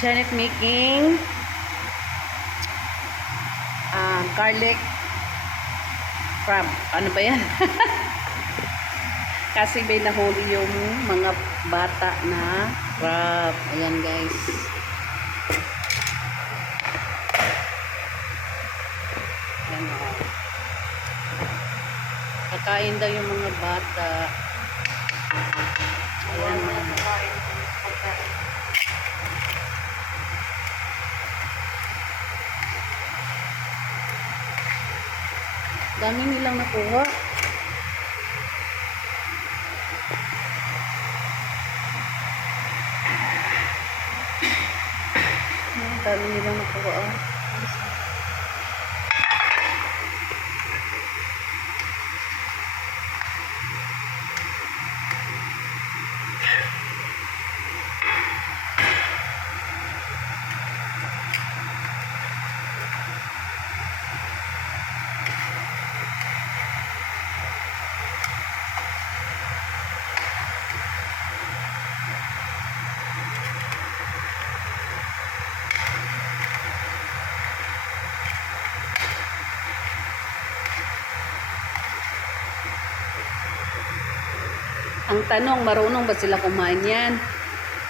Janet making garlic crab. Ano ba yan? Kasi may nahuli yung mga bata na crab. Ayan guys. Ayan o. Kakain daw yung mga bata. Ayan o. Dami nilang nakuha. Dami nilang nakuha. Ang tanong, marunong ba sila kumain yan?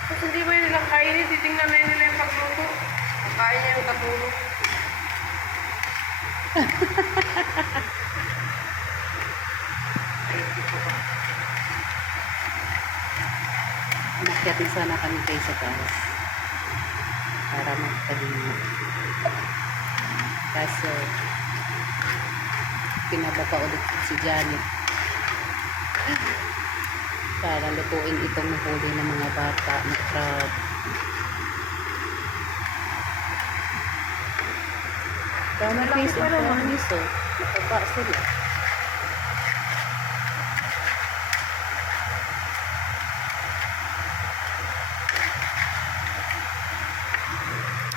Kasi hindi ba nilang kainin, titingnan na nila yung pagluto. Kakain niya yung katulog. Umakyat na sana kami kayo sa taas. Para magpahinga. Kaso, pinababa ulit si Janet. Para lutuin itong nahuli ng mga bata na crab. Tama piso ang promise oh. Mataba sila.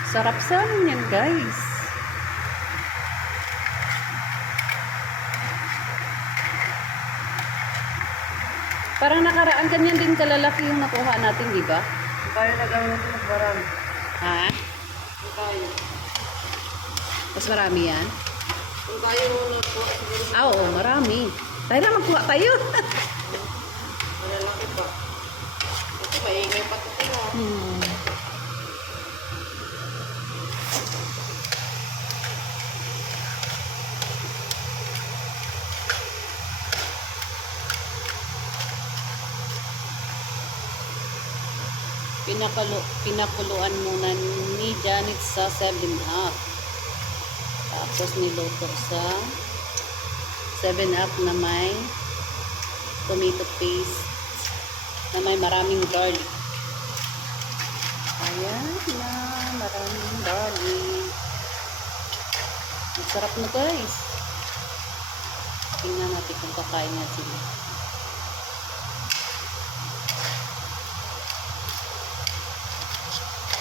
Sarap sana yan guys. Parang nakaraan ganyan din kalalaki yung nakuha natin, di ba? Tayo nagawin ito magbarami. Ha? Tayo. Mas marami yan? Kung tayo nagkuha siguro Ah, oo, marami. Tayo na magkuha tayo. malalaki pa. Kasi maingay pa ito sila. Pinakuluan muna ni Janet sa 7-Up. Tapos niluto sa 7-Up na may tomato paste na may maraming garlic. Ayan na, maraming garlic. Ang sarap na guys. Tingnan natin kung kakain nga sila.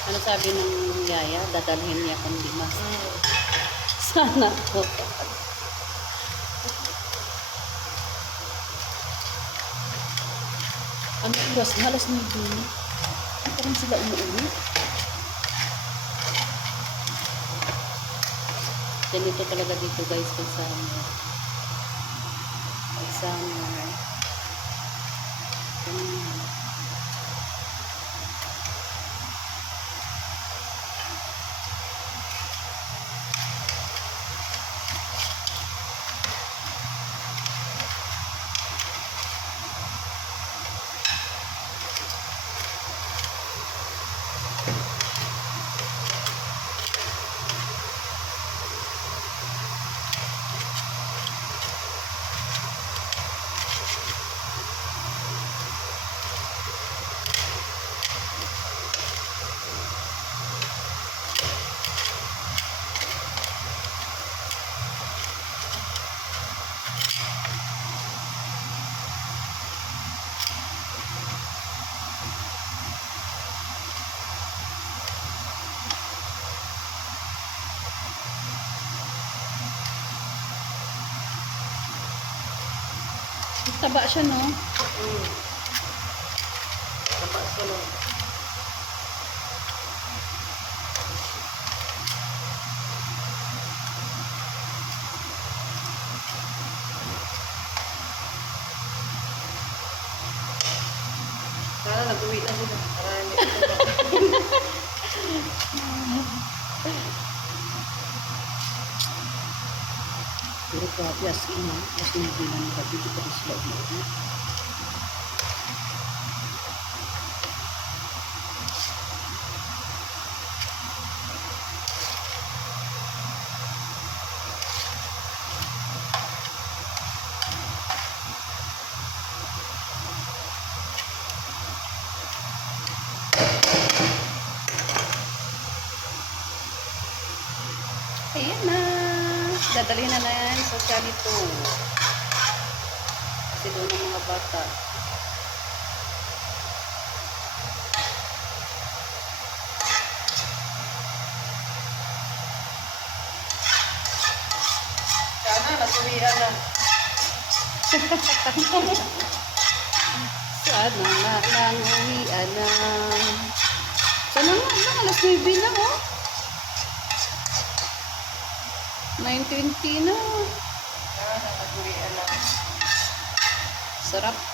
Ano sabi ng yaya? Dadalhin niya kung limas. Sana to. Ang oras, halos na yun. Parang sila umuwi. Ganito talaga dito guys pag summer. Pag summer. Ganyan. Taba siya, no? Tapos ko lang. mag-uwi na sila. Para hindi sila. Pero grabe as in ha. As in bilang gabi dito rin sila umuwi. Ayan na. Dadalhin na yan sa Shalito. Kasi doon ang mga bata. Sana, nasuwian na. Sana nga lang uwian na. Sana nga lang. Alas 9 na oh. 9:20 na. Sana, nasuwian na. Sarap.